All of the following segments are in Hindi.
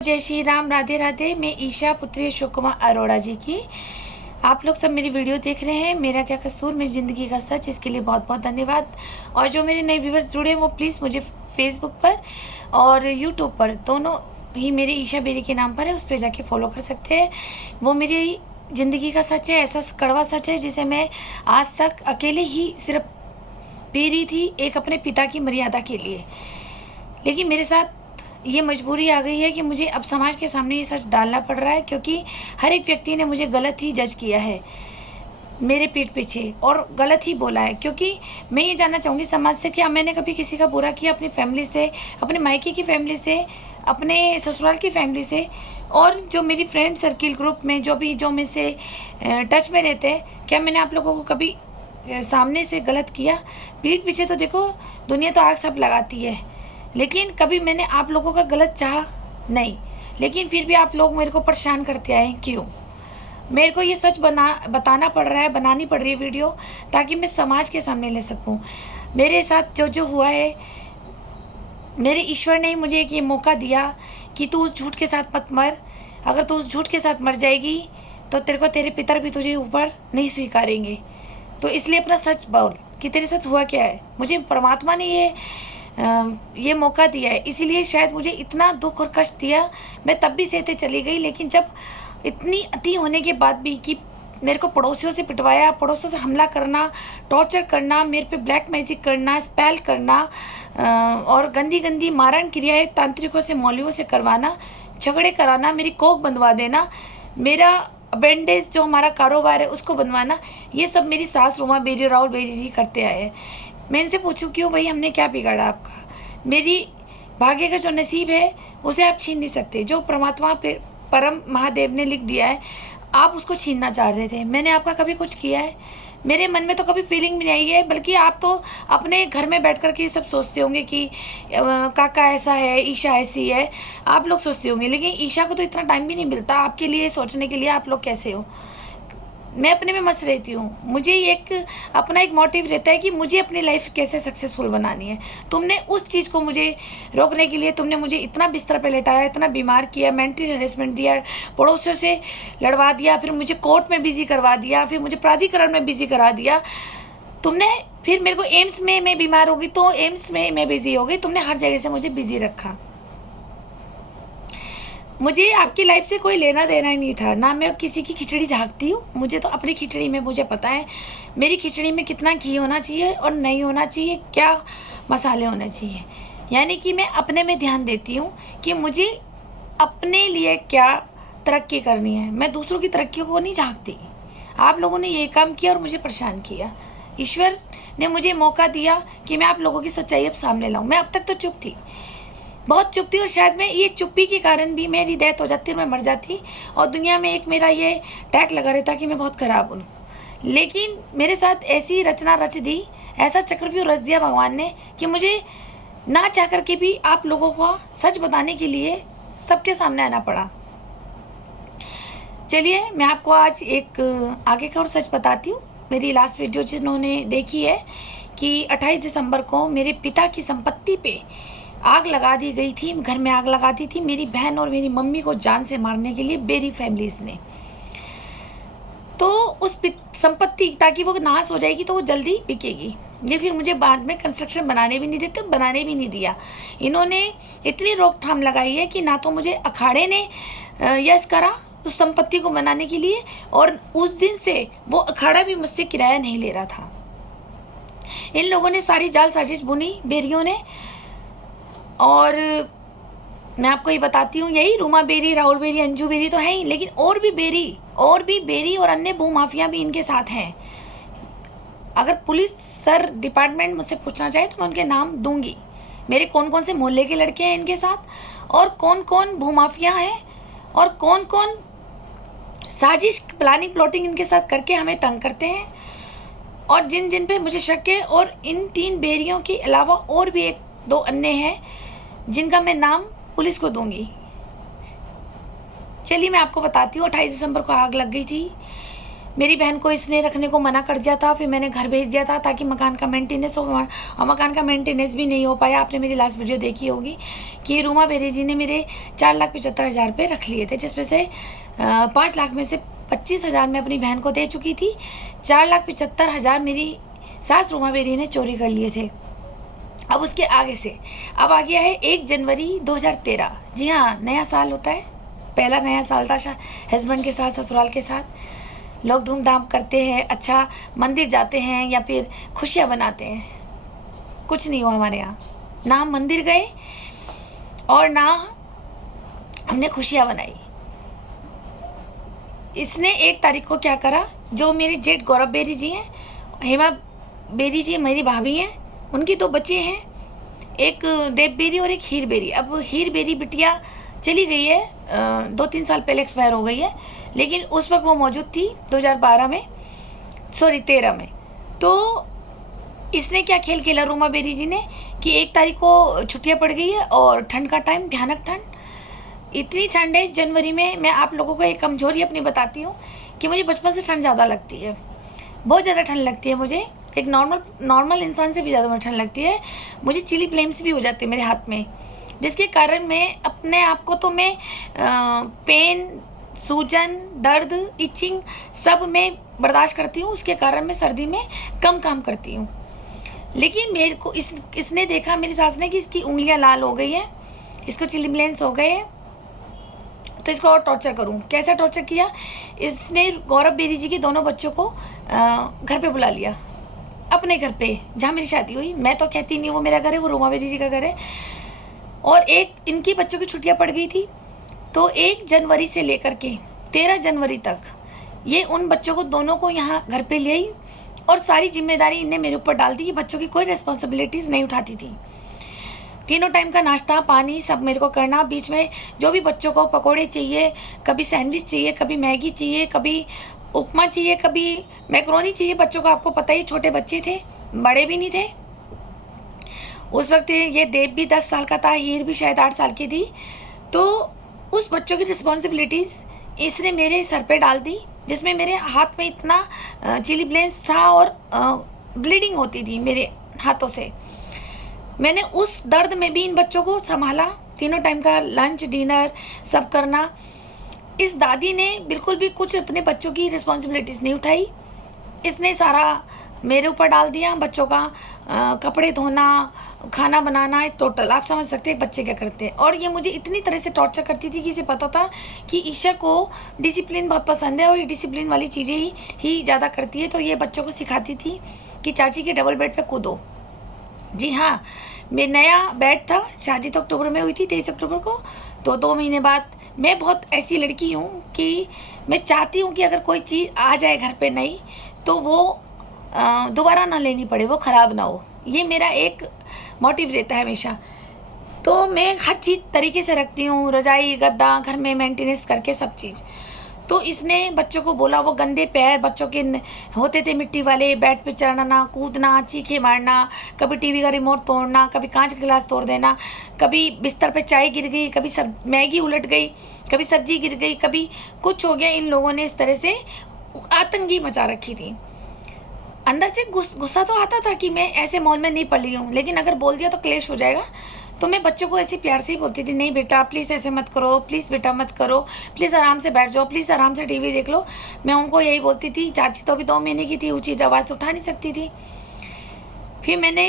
जय श्री राम, राधे राधे। मैं ईशा पुत्री अशोक कुमार अरोड़ा जी की। आप लोग सब मेरी वीडियो देख रहे हैं। मेरा क्या कसूर, मेरी ज़िंदगी का सच, इसके लिए बहुत बहुत धन्यवाद। और जो मेरे नए व्यूवर्स जुड़े हैं वो प्लीज़ मुझे फेसबुक पर और यूट्यूब पर, दोनों ही मेरे ईशा बेरी के नाम पर है, उस पर जाके फॉलो कर सकते हैं। वो मेरी ज़िंदगी का सच है, ऐसा कड़वा सच है जिसे मैं आज तक अकेले ही सिर्फ पी रही थी, एक अपने पिता की मर्यादा के लिए। लेकिन मेरे साथ ये मजबूरी आ गई है कि मुझे अब समाज के सामने ये सच डालना पड़ रहा है, क्योंकि हर एक व्यक्ति ने मुझे गलत ही जज किया है मेरे पीठ पीछे, और गलत ही बोला है। क्योंकि मैं ये जानना चाहूँगी समाज से, क्या मैंने कभी किसी का बुरा किया? अपनी फैमिली से, अपने मायके की फैमिली से, अपने ससुराल की फैमिली से, और जो मेरी फ्रेंड सर्किल ग्रुप में जो मेरे से टच में रहते हैं, क्या मैंने आप लोगों को कभी सामने से गलत किया? पीठ पीछे तो देखो दुनिया तो आग सब लगाती है, लेकिन कभी मैंने आप लोगों का गलत चाहा नहीं। लेकिन फिर भी आप लोग मेरे को परेशान करते आए, क्यों? मेरे को ये सच बताना पड़ रहा है, बनानी पड़ रही है वीडियो, ताकि मैं समाज के सामने ले सकूं। मेरे साथ जो जो हुआ है, मेरे ईश्वर ने मुझे एक ये मौका दिया कि तू उस झूठ के साथ मत मर। अगर तू उस झूठ के साथ मर जाएगी तो तेरे पितर भी तुझे ऊपर नहीं स्वीकारेंगे। तो इसलिए अपना सच बोल कि तेरे साथ हुआ क्या है। मुझे परमात्मा ने ये मौका दिया है, इसीलिए शायद मुझे इतना दुख और कष्ट दिया। मैं तब भी सहते चली गई, लेकिन जब इतनी अति होने के बाद भी कि मेरे को पड़ोसियों से पिटवाया, पड़ोसियों से हमला करना, टॉर्चर करना, मेरे पे ब्लैक मैजिक करना, स्पेल करना, और गंदी गंदी मारण क्रियाएं तांत्रिकों से, मौलवियों से करवाना, झगड़े कराना, मेरी कोख बंधवा देना, मेरा बैंडेज जो हमारा कारोबार है उसको बनवाना, ये सब मेरी सास रूमा बेरी राहुल बेरी जी करते आए हैं। मैं इनसे पूछूं क्यों भाई, हमने क्या बिगाड़ा आपका? मेरी भाग्य का जो नसीब है उसे आप छीन नहीं सकते। जो परमात्मा परम महादेव ने लिख दिया है, आप उसको छीनना चाह रहे थे। मैंने आपका कभी कुछ किया है? मेरे मन में तो कभी फीलिंग भी नहीं आई है, बल्कि आप तो अपने घर में बैठ कर के ये सब सोचते होंगे कि काका ऐसा है, ईशा ऐसी है, आप लोग सोचते होंगे। लेकिन ईशा को तो इतना टाइम भी नहीं मिलता आपके लिए सोचने के लिए आप लोग कैसे हो। मैं अपने में मस्त रहती हूँ। मुझे अपना एक मोटिव रहता है कि मुझे अपनी लाइफ कैसे सक्सेसफुल बनानी है। तुमने उस चीज़ को मुझे रोकने के लिए तुमने मुझे इतना बिस्तर पे लेटाया, इतना बीमार किया, मेंटल हरेसमेंट दिया, पड़ोसियों से लड़वा दिया, फिर मुझे कोर्ट में बिजी करवा दिया, फिर मुझे प्राधिकरण में बिजी करा दिया तुमने। फिर मेरे को एम्स में मैं बीमार होगी तो एम्स में मैं बिजी हो गई। तुमने हर जगह से मुझे बिजी रखा। मुझे आपकी लाइफ से कोई लेना देना ही नहीं था, ना मैं किसी की खिचड़ी झाँकती हूँ। मुझे तो अपनी खिचड़ी में मुझे पता है मेरी खिचड़ी में कितना घी होना चाहिए और नहीं होना चाहिए, क्या मसाले होने चाहिए। यानी कि मैं अपने में ध्यान देती हूँ कि मुझे अपने लिए क्या तरक्की करनी है। मैं दूसरों की तरक्की को नहीं झाँकती। आप लोगों ने ये काम किया और मुझे परेशान किया। ईश्वर ने मुझे मौका दिया कि मैं आप लोगों की सच्चाई अब सामने लाऊँ। मैं अब तक तो चुप थी, बहुत चुप थी, और शायद मैं ये चुप्पी के कारण भी मेरी डेथ हो जाती और मैं मर जाती, और दुनिया में एक मेरा ये टैग लगा रहता कि मैं बहुत खराब हूँ। लेकिन मेरे साथ ऐसी रचना रच दी, ऐसा चक्रव्यूह रच दिया भगवान ने कि मुझे ना चाह करके भी आप लोगों को सच बताने के लिए सबके सामने आना पड़ा। चलिए मैं आपको आज एक आगे का और सच बताती हूँ। मेरी लास्ट वीडियो जिन्होंने देखी है कि 28 दिसंबर को मेरे पिता की संपत्ति पे आग लगा दी गई थी, घर में आग लगा दी थी मेरी बहन और मेरी मम्मी को जान से मारने के लिए बेरी फैमिलीज ने। तो उस संपत्ति, ताकि वो नाश हो जाएगी तो वो जल्दी बिकेगी, ये फिर मुझे बाद में कंस्ट्रक्शन बनाने भी नहीं देते, बनाने भी नहीं दिया। इन्होंने इतनी रोकथाम लगाई है कि ना तो मुझे अखाड़े ने यस करा उस संपत्ति को बनाने के लिए, और उस दिन से वो अखाड़ा भी मुझसे किराया नहीं ले रहा था। इन लोगों ने सारी जाल साजिश बुनी बेरियों ने। और मैं आपको ये बताती हूँ, यही रूमा बेरी, राहुल बेरी, अंजू बेरी तो है ही, लेकिन और भी बेरी और अन्य भूमाफिया भी इनके साथ हैं। अगर पुलिस सर डिपार्टमेंट मुझसे पूछना चाहे तो मैं उनके नाम दूंगी। मेरे कौन कौन से मोहल्ले के लड़के हैं इनके साथ, और कौन कौन भूमाफिया हैं, और कौन कौन साजिश प्लानिंग प्लॉटिंग इनके साथ करके हमें तंग करते हैं, और जिन जिन पे मुझे शक है। और इन 3 बेरियों के अलावा और भी 1-2 अन्य हैं जिनका मैं नाम पुलिस को दूंगी। चलिए मैं आपको बताती हूँ। 28 दिसंबर को आग लग गई थी। मेरी बहन को इसने रखने को मना कर दिया था, फिर मैंने घर भेज दिया था ताकि मकान का मेंटेनेंस हो, और मकान का मेंटेनेंस भी नहीं हो पाया। आपने मेरी लास्ट वीडियो देखी होगी कि रूमा बेरी जी ने मेरे 4,75,000 रुपये रख लिए थे, जिसमें से 5 लाख में से 25,000 मैं अपनी बहन को दे चुकी थी। 4,75,000 मेरी सास रूमा बेरी ने चोरी कर लिए थे। अब उसके आगे से अब आ गया है 1 जनवरी 2013। जी हाँ, नया साल होता है, पहला नया साल था हस्बैंड के साथ, ससुराल के साथ। लोग धूमधाम करते हैं, अच्छा मंदिर जाते हैं या फिर खुशियाँ बनाते हैं। कुछ नहीं हुआ हमारे यहाँ, ना हम मंदिर गए और ना हमने खुशियाँ बनाई। इसने 1 तारीख को क्या करा, जो मेरे जेठ गौरव बेरी जी हैं, हेमा बेरी जी मेरी भाभी हैं, उनकी 2 बच्चे हैं, एक देव बेरी और एक हीर बेरी। अब हीर बेरी बिटिया चली गई है, 2-3 साल पहले एक्सपायर हो गई है, लेकिन उस वक्त वो मौजूद थी 2013 में। तो इसने क्या खेल खेला रूमा बेरी जी ने कि 1 तारीख को छुट्टियां पड़ गई है और ठंड का टाइम, भयानक ठंड, इतनी ठंड है जनवरी में। मैं आप लोगों को एक कमजोरी अपनी बताती हूँ कि मुझे बचपन से ठंड ज़्यादा लगती है, बहुत ज़्यादा ठंड लगती है मुझे। एक नॉर्मल इंसान से भी ज़्यादा मुझे ठंड लगती है। मुझे चिली फ्लेम्स भी हो जाती है मेरे हाथ में, जिसके कारण मैं अपने आप को तो मैं पेन, सूजन, दर्द, इचिंग सब मैं बर्दाश्त करती हूँ। उसके कारण मैं सर्दी में कम काम करती हूँ। लेकिन मेरे को इसने देखा, मेरी सास ने, कि इसकी उंगलियाँ लाल हो गई हैं, इसको चिली फ्लेम्स हो गए हैं, तो इसको और टॉर्चर करूँ। कैसा टॉर्चर किया, इसने गौरव बेरी जी के दोनों बच्चों को घर पे बुला लिया, अपने घर पे जहाँ मेरी शादी हुई। मैं तो कहती नहीं वो मेरा घर है, वो रूमा बेरी जी का घर है। और इनकी बच्चों की छुट्टियां पड़ गई थी, तो 1 जनवरी से लेकर के 13 जनवरी तक ये उन बच्चों को दोनों को यहाँ घर पे ले आई और सारी जिम्मेदारी इनने मेरे ऊपर डाल दी। ये बच्चों की कोई रिस्पॉन्सिबिलिटीज़ नहीं उठाती थी। तीनों टाइम का नाश्ता पानी सब मेरे को करना, बीच में जो भी बच्चों को पकोड़े चाहिए, कभी सैंडविच चाहिए, कभी मैगी चाहिए, कभी उपमा चाहिए, कभी मैक्रोनी चाहिए। बच्चों को आपको पता ही, छोटे बच्चे थे, बड़े भी नहीं थे उस वक्त। ये देव भी 10 साल का था, हीर भी शायद 8 साल की थी। तो उस बच्चों की रिस्पॉन्सिबिलिटीज़ इसने मेरे सर पे डाल दी, जिसमें मेरे हाथ में इतना चिली फ्लेम्स था और ब्लीडिंग होती थी मेरे हाथों से। मैंने उस दर्द में भी इन बच्चों को संभाला, तीनों टाइम का लंच डिनर सब करना। इस दादी ने बिल्कुल भी कुछ अपने बच्चों की रिस्पॉन्सिबिलिटीज़ नहीं उठाई। इसने सारा मेरे ऊपर डाल दिया, बच्चों का कपड़े धोना, खाना बनाना, टोटल। आप समझ सकते हैं बच्चे क्या करते हैं। और ये मुझे इतनी तरह से टॉर्चर करती थी कि इसे पता था कि ईशा को डिसिप्लिन बहुत पसंद है और ये डिसिप्लिन वाली चीज़ें ही ज़्यादा करती है। तो ये बच्चों को सिखाती थी कि चाची के डबल बेड पे कूदो। जी हाँ, मेरा नया बेड था, शादी तो अक्टूबर में हुई थी, 23 अक्टूबर को। तो 2 महीने बाद, मैं बहुत ऐसी लड़की हूँ कि मैं चाहती हूँ कि अगर कोई चीज़ आ जाए घर पे नई, तो वो दोबारा ना लेनी पड़े, वो ख़राब ना हो। ये मेरा एक मोटिव रहता है हमेशा। तो मैं हर चीज़ तरीके से रखती हूँ, रजाई गद्दा घर में मेंटेनेंस करके सब चीज़। तो इसने बच्चों को बोला, वो गंदे पैर बच्चों के होते थे मिट्टी वाले, बेड पे चढ़ना, कूदना, चीखे मारना, कभी टीवी का रिमोट तोड़ना, कभी कांच का गिलास तोड़ देना, कभी बिस्तर पे चाय गिर गई, कभी मैगी उलट गई, कभी सब्जी गिर गई, कभी कुछ हो गया। इन लोगों ने इस तरह से आतंकी मचा रखी थी। अंदर से गुस्सा तो आता था कि मैं ऐसे माहौल में नहीं पली हूँ, लेकिन अगर बोल दिया तो क्लेश हो जाएगा। तो मैं बच्चों को ऐसे प्यार से ही बोलती थी, नहीं बेटा प्लीज़ ऐसे मत करो, प्लीज़ बेटा मत करो, प्लीज़ आराम से बैठ जाओ, प्लीज़ आराम से टीवी देख लो। मैं उनको यही बोलती थी। चाची तो अभी 2 महीने की थी, ऊँची आवाज़ उठा नहीं सकती थी। फिर मैंने,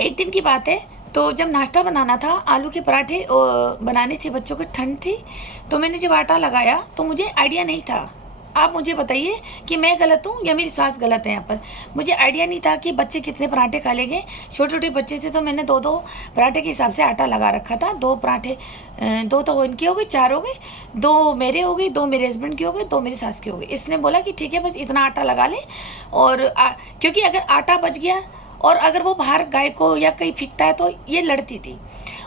एक दिन की बात है, तो जब नाश्ता बनाना था, आलू के पराठे बनाने थे, बच्चों को ठंड थी, तो मैंने जब आटा लगाया तो मुझे आइडिया नहीं था। आप मुझे बताइए कि मैं गलत हूँ या मेरी सास गलत है। यहाँ पर मुझे आइडिया नहीं था कि बच्चे कितने पराठे खा लेंगे। छोटे छोटे बच्चे थे, तो मैंने 2-2 पराठे के हिसाब से आटा लगा रखा था। 2 पराठे, 2 तो इनके हो गए, 4 हो गए, 2 मेरे हो गए, 2 मेरे हस्बैंड के हो गए, 2 मेरी सास के हो गए। इसने बोला कि ठीक है बस इतना आटा लगा ले। और क्योंकि अगर आटा बच गया और अगर वो बाहर गाय को या कहीं फेंकता है तो ये लड़ती थी।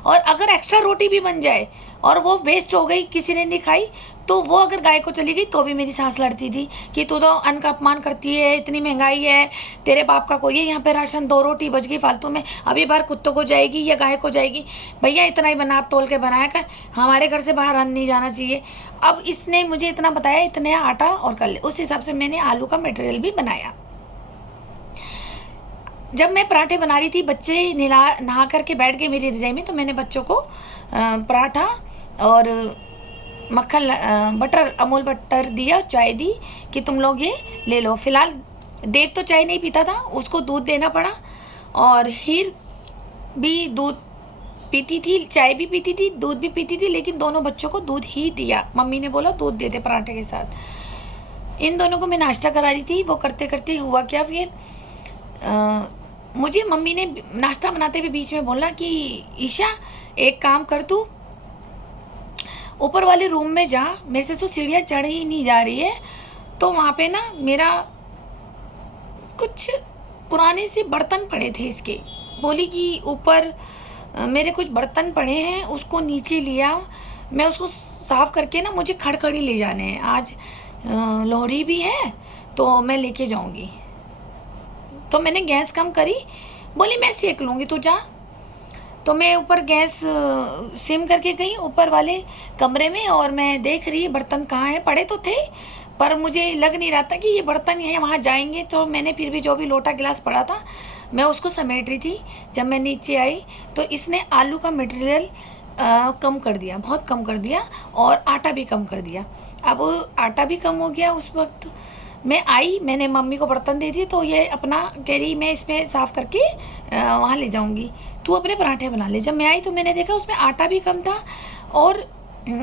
और अगर एक्स्ट्रा रोटी भी बन जाए और वो वेस्ट हो गई, किसी ने नहीं खाई, तो वो अगर गाय को चली गई तो भी मेरी सास लड़ती थी कि तू तो अन्न का अपमान करती है, इतनी महंगाई है, तेरे बाप का कोई है, यहाँ पे राशन 2 रोटी बच गई फालतू में, अभी बाहर कुत्तों को जाएगी या गाय को जाएगी, भैया इतना ही बना, आप तोल के बनाया कर, हमारे घर से बाहर अन्न नहीं जाना चाहिए। अब इसने मुझे इतना बताया, इतने आटा और कर ले, उस हिसाब से मैंने आलू का मटेरियल भी बनाया। जब मैं पराठे बना रही थी, बच्चे नहा करके बैठ गए मेरी रजाई में, तो मैंने बच्चों को पराठा और मक्खन बटर, अमूल बटर दिया, चाय दी कि तुम लोग ये ले लो। फिलहाल देव तो चाय नहीं पीता था, उसको दूध देना पड़ा, और हीर भी दूध पीती थी, चाय भी पीती थी, दूध भी पीती थी, लेकिन दोनों बच्चों को दूध ही दिया। मम्मी ने बोला दूध देते पराठे के साथ। इन दोनों को मैं नाश्ता करा रही थी। वो करते करते हुआ क्या, फिर मुझे मम्मी ने नाश्ता बनाते हुए बीच में बोला कि ईशा एक काम कर, तू ऊपर वाले रूम में जा, मेरे से तो सीढ़ियाँ चढ़ ही नहीं जा रही है, तो वहाँ पे ना मेरा कुछ पुराने से बर्तन पड़े थे इसके। बोली कि ऊपर मेरे कुछ बर्तन पड़े हैं, उसको नीचे लिया, मैं उसको साफ़ करके ना मुझे खड़खड़ी ले जाने हैं, आज लोहड़ी भी है तो मैं लेके जाऊंगी। तो मैंने गैस कम करी, बोली मैं सेक लूँगी, तू जा। तो मैं ऊपर गैस सिम करके गई ऊपर वाले कमरे में, और मैं देख रही बर्तन कहाँ है। पड़े तो थे पर मुझे लग नहीं रहा था कि ये बर्तन है, वहाँ जाएंगे। तो मैंने फिर भी जो भी लोटा गिलास पड़ा था मैं उसको समेट रही थी। जब मैं नीचे आई तो इसने आलू का मटेरियल कम कर दिया, बहुत कम कर दिया, और आटा भी कम कर दिया। अब आटा भी कम हो गया। उस वक्त मैं आई, मैंने मम्मी को बर्तन दे दिए, तो ये अपना कह रही मैं इसमें साफ़ करके वहाँ ले जाऊँगी, तू अपने पराठे बना ले। जब मैं आई तो मैंने देखा उसमें आटा भी कम था और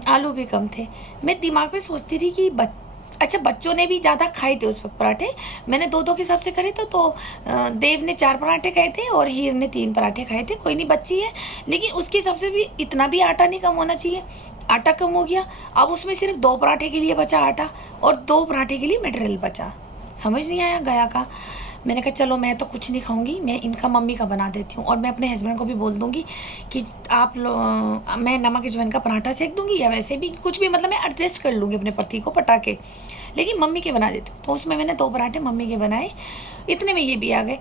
आलू भी कम थे। मैं दिमाग में सोचती थी कि अच्छा बच्चों ने भी ज़्यादा खाए थे उस वक्त पराठे, मैंने 2-2 के हिसाब से करे थे। तो देव ने 4 पराठे खाए थे और हीर ने 3 पराठे खाए थे। कोई नहीं, बच्ची है, लेकिन उसके हिसाब से भी इतना भी आटा नहीं कम होना चाहिए। आटा कम हो गया। अब उसमें सिर्फ 2 पराठे के लिए बचा आटा और 2 पराठे के लिए मटेरियल बचा। समझ नहीं आया गया का। मैंने कहा चलो मैं तो कुछ नहीं खाऊंगी, मैं इनका मम्मी का बना देती हूँ, और मैं अपने हस्बैंड को भी बोल दूंगी कि मैं नमक अजवाइन का पराठा सेक दूंगी, या वैसे भी कुछ भी, मतलब मैं एडजस्ट कर लूँगी अपने पति को पटा के, लेकिन मम्मी के बना देती हूँ। तो उसमें मैंने 2 पराठे मम्मी के बनाए। इतने में ये भी आ गए।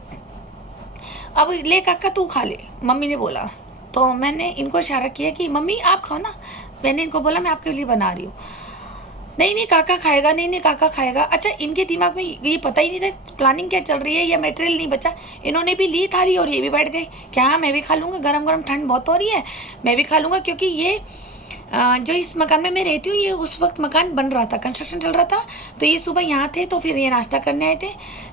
अब ले काका तू खा ले, मम्मी ने बोला। तो मैंने इनको इशारा किया कि मम्मी आप खाओ ना। मैंने इनको बोला मैं आपके लिए बना रही हूँ। नहीं नहीं काका खाएगा, नहीं नहीं काका खाएगा। अच्छा इनके दिमाग में ये पता ही नहीं था प्लानिंग क्या चल रही है, या मटेरियल नहीं बचा। इन्होंने भी ली थाली और ये भी बैठ गए, क्या मैं भी खा लूँगा, गरम गरम, ठंड बहुत हो रही है, मैं भी खा लूँगा। क्योंकि ये जो इस मकान में मैं रहती हूँ, ये उस वक्त मकान बन रहा था, कंस्ट्रक्शन चल रहा था। तो ये सुबह यहाँ थे, तो फिर ये नाश्ता करने आए थे,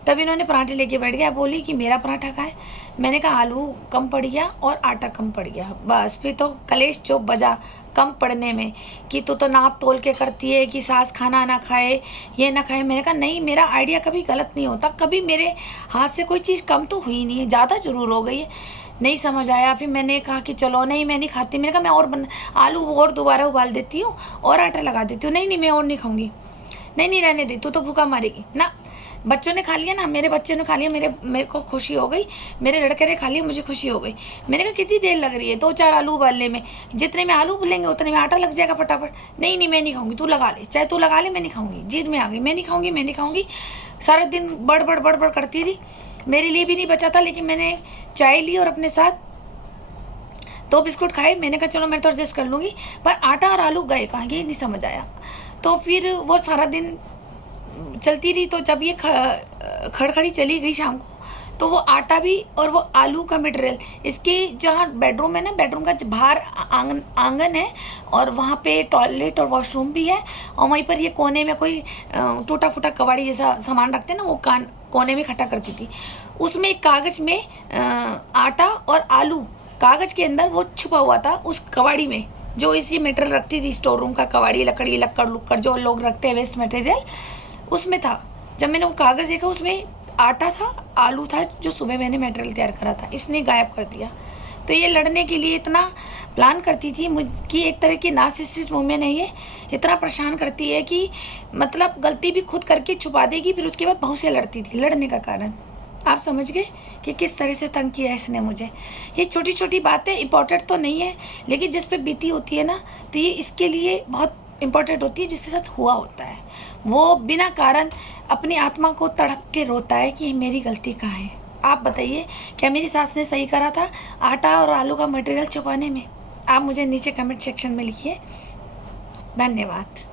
तब इन्होंने पराठे लेके बैठ गया। बोली कि मेरा पराठा खाए। मैंने कहा आलू कम पड़ गया और आटा कम पड़ गया। बस फिर तो कलेश जो बजा कम पड़ने में कि तू तो नाप तोल के करती है कि सास खाना ना खाए, ये ना खाए। मैंने कहा नहीं, मेरा आइडिया कभी गलत नहीं होता, कभी मेरे हाथ से कोई चीज़ कम तो हुई नहीं है, ज़्यादा ज़रूर हो गई है। नहीं समझ आया। फिर मैंने कहा कि चलो नहीं मैं नहीं खाती। मैंने कहा मैं और आलू और दोबारा उबाल देती हूँ और आटा लगा देती हूँ। नहीं नहीं मैं और नहीं खाऊंगी। नहीं नहीं रहने दे, तू तो भूखा मारेगी ना। बच्चों ने खा लिया ना, मेरे बच्चे ने खा लिया, मेरे को खुशी हो गई, मेरे लड़के ने खा लिया, मुझे खुशी हो गई। मैंने कहा कितनी देर लग रही है 2-4 आलू उबालने में, जितने में आलू उबलेंगे उतने में आटा लग जाएगा फटाफट। नहीं नहीं मैं नहीं खाऊंगी, तू लगा ले, चाहे तू लगा ले, मैं नहीं खाऊंगी। जिद में आ गई, मैं नहीं खाऊंगी, मैं नहीं खाऊंगी। सारा दिन बड़ करती रही। मेरे लिए भी नहीं बचा था, लेकिन मैंने चाय ली और अपने साथ 2 बिस्कुट खाए। मैंने कहा चलो मैं तो एडजस्ट कर लूँगी, पर आटा और आलू गए कहाँ, ये नहीं समझ आया। तो फिर वो सारा दिन चलती रही। तो जब ये खड़खड़ी चली गई शाम को, तो वो आटा भी और वो आलू का मटेरियल, इसके जहाँ बेडरूम है ना, बेडरूम का बाहर आंगन है और वहाँ पे टॉयलेट और वॉशरूम भी है, और वहीं पर ये कोने में कोई टूटा फूटा कबाड़ी जैसा सामान रखते हैं ना, वो कोने में इकट्ठा करती थी। उसमें एक कागज़ में आटा और आलू कागज़ के अंदर वो छुपा हुआ था, उस कबाड़ी में जो इसी मटेरियल रखती थी, स्टोर रूम का कबाड़ी, लकड़ी लक्कड़ जो लोग रखते हैं वेस्ट मटेरियल, उसमें था। जब मैंने वो कागज़ देखा उसमें आटा था, आलू था, जो सुबह मैंने मटेरियल तैयार करा था, इसने गायब कर दिया। तो ये लड़ने के लिए इतना प्लान करती थी, मुझकी एक तरह की नार्सिसिस्ट वुमेन है ये, इतना परेशान करती है कि मतलब गलती भी खुद करके छुपा देगी, फिर उसके बाद बहू से लड़ती थी, लड़ने का कारण। आप समझ गए कि किस तरह से तंग किया इसने मुझे। ये छोटी छोटी बातें इम्पोर्टेंट तो नहीं है, लेकिन जिस पे बीती होती है ना, तो ये इसके लिए बहुत इम्पोर्टेंट होती है, जिसके साथ हुआ होता है। वो बिना कारण अपनी आत्मा को तड़प के रोता है कि मेरी गलती कहाँ है। आप बताइए, क्या मेरी सास ने सही करा था आटा और आलू का मटेरियल छुपाने में? आप मुझे नीचे कमेंट सेक्शन में लिखिए। धन्यवाद।